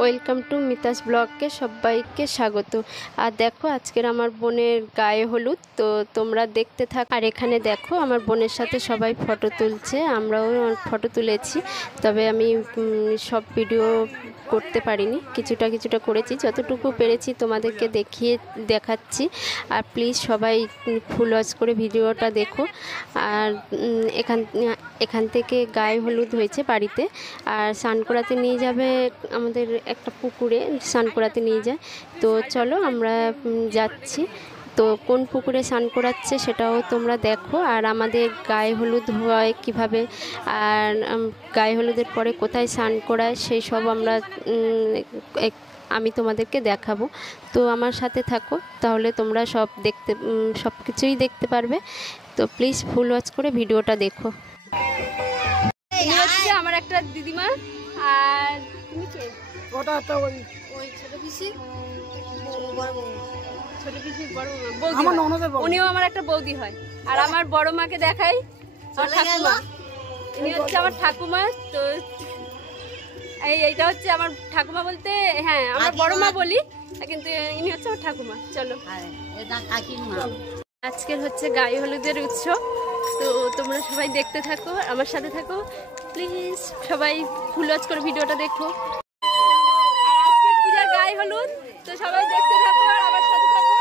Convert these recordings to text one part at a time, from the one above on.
Welcome to Mita's ব্লগকে সবাইকে স্বাগত। আর দেখো আজকের আমার বোনের গায়ে হলুদ, তো তোমরা দেখতে থাক। আর এখানে দেখো আমার বোনের সাথে সবাই ফটো তুলছে, আমরাও ফটো তুলেছি। তবে আমি সব ভিডিও করতে পারিনি, কিছুটা করেছি, যতটুকু পেরেছি তোমাদেরকে দেখাচ্ছি। আর প্লিজ সবাই ফুল ওয়াচ করে ভিডিওটা দেখো। আর এখান থেকে গায়ে হলুদ হয়েছে বাড়িতে, আর স্নান করাতে নিয়ে যাবে আমাদের একটা পুকুরে, স্নান করাতে নিয়ে যায়। তো চলো আমরা যাচ্ছি। তো কোন পুকুরে স্নান করাচ্ছে সেটাও তোমরা দেখো। আর আমাদের গায়ে হলুদ হয় কিভাবে, আর গায়ে হলুদের পরে কোথায় স্নান করায় সেই সব আমি তোমাদেরকে দেখাবো। তো আমার সাথে থাকো, তাহলে তোমরা সব কিছুই দেখতে পারবে। তো প্লিজ ফুল ওয়াচ করে ভিডিওটা দেখো। আমার একটা দিদিমা, আর তুমি কে? ওই ছোট পিসি, উনিও আমার একটা বৌদি হয়। আর আমার বড় মাকে দেখাই, ঠাকুমা, ইনি হচ্ছে আমার ঠাকুমা। তো এইটা হচ্ছে আমার ঠাকুমা বলতে, হ্যাঁ আমার বড় মা বলি, কিন্তু ইনি হচ্ছে আমার ঠাকুমা। চলো, আজকের হচ্ছে গায়ে হলুদের উৎসব। তো তোমরা সবাই দেখতে থাকো, আমার সাথে থাকো। প্লিজ সবাই ফুল ওয়াচ করে ভিডিওটা দেখো। আর আজকের পূজার গায়ে হলুদ, তো সবাই দেখতে থাকো আর আমার সাথে থাকো।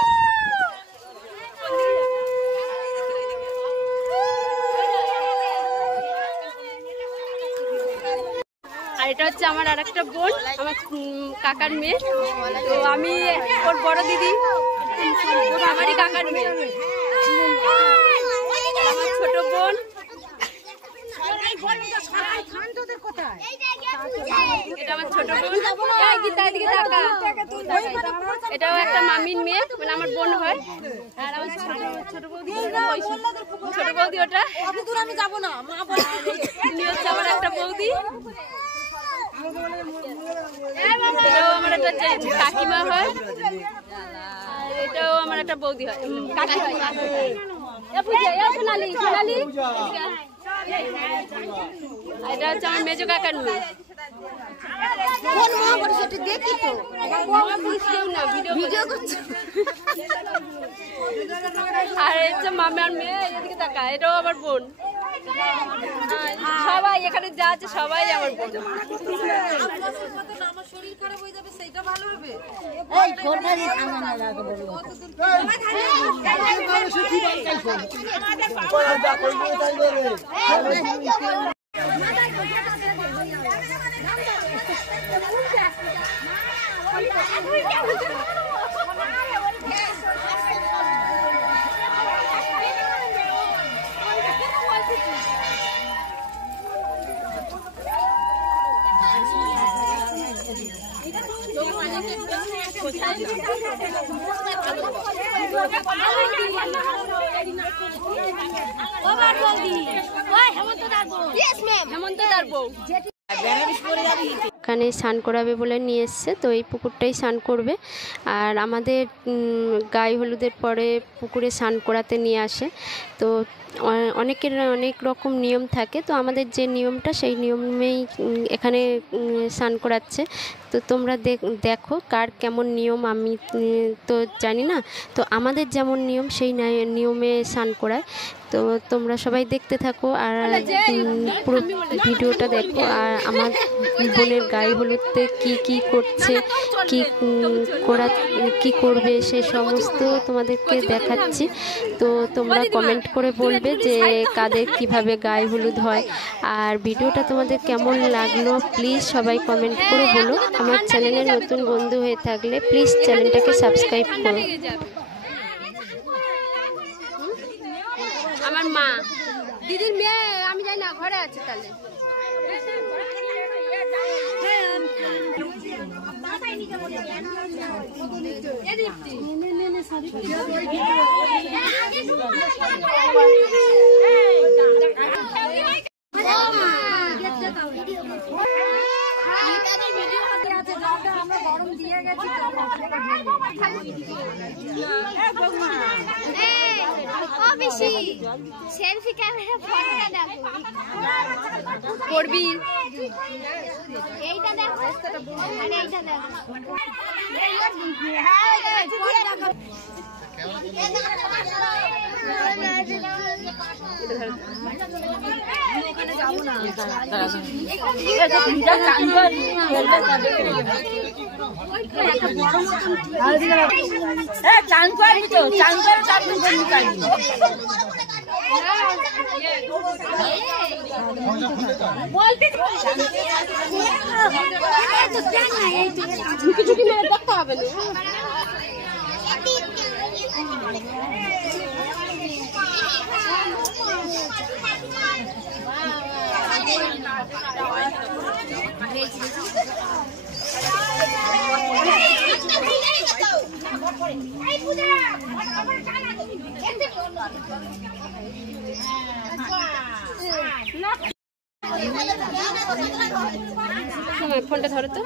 আর এটা হচ্ছে আমার আর একটা বোন, আমার কাকার মেয়ে। তো আমি ওর বড় দিদি, আমারই কাকার মেয়ে। আমার ছোট বোন, এটা আমার ছোট বোন। এটাও একটা মামির মেয়ে, মানে আমার বোন হয়। আর আমার ছোট বৌদি, ওটা হচ্ছে আমার একটা বৌদি। এটাও আমার একটা কাকিমা হয়, এটাও আমার একটা বৌদি হয়, কাকি হয়। সোনালি, এটা হচ্ছে আমার মেজো কাকার মেয়ে। আর হচ্ছে মামার মেয়ে, এদিকে তাকা, এটাও আমার বোন। সবাই এখানে যা আছে সবাই আমার বোন। এখানে স্নান করাবে বলে নিয়ে এসছে, তো এই পুকুরটাই স্নান করবে। আর আমাদের গায়ে হলুদের পরে পুকুরে স্নান করাতে নিয়ে আসে। তো অনেকের অনেক রকম নিয়ম থাকে, তো আমাদের যে নিয়মটা সেই নিয়মেই এখানে স্নান করাচ্ছে। তো তোমরা দেখো কার কেমন নিয়ম, আমি তো জানি না। তো আমাদের যেমন নিয়ম সেই নিয়মে স্নান করায়। তো তোমরা সবাই দেখতে থাকো আর পুরো ভিডিওটা দেখো। আর আমার বোনের গায়ে হলুদতে কি করছে, কি করবে সে সমস্ত তোমাদেরকে দেখাচ্ছি। তো তোমরা কমেন্ট করে বলবে যে কাদের কিভাবে গায়ে হলুদ হয়, আর ভিডিওটা তোমাদের কেমন লাগলো প্লিজ সবাই কমেন্ট করে বলো। আমার চ্যানেলে নতুন বন্ধু হয়ে থাকলে প্লিজ চ্যানেলটাকে সাবস্ক্রাইব করো। আমার মা, দিদির মেয়ে, আমি যাই না, ঘরে আছে। তাহলে আমরা সেলফি ক্যামেরা ফটোটা দেখো করবি এইটা দেখো আর এইটা দেখো ঝুঁকি ঝুঁকি মেরে দেখতে হবে না। ফোনটা ধরো তো।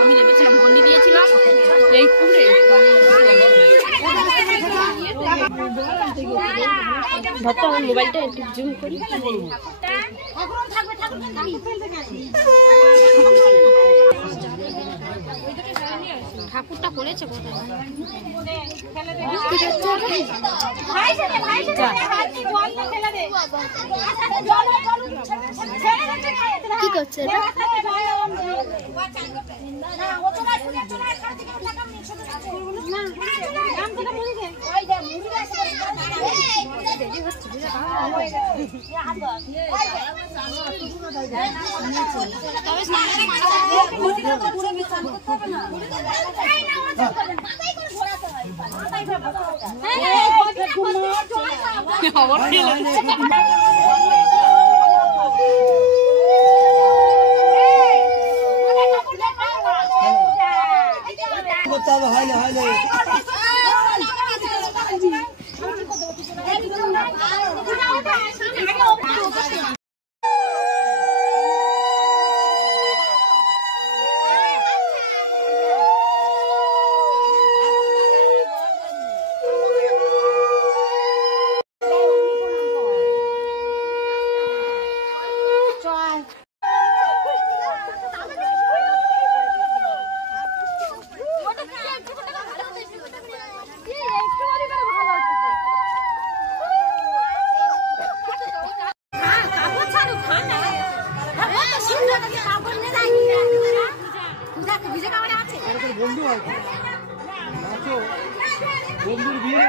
আমি ভেবেছিলাম গন্ডি দিয়েছিলাম এই পুরে ধরতো আমার মোবাইলটা একটু জুম করি। ঠাকুরটা করেছে কোথায় কি করছে বন্ধুর বিয়ে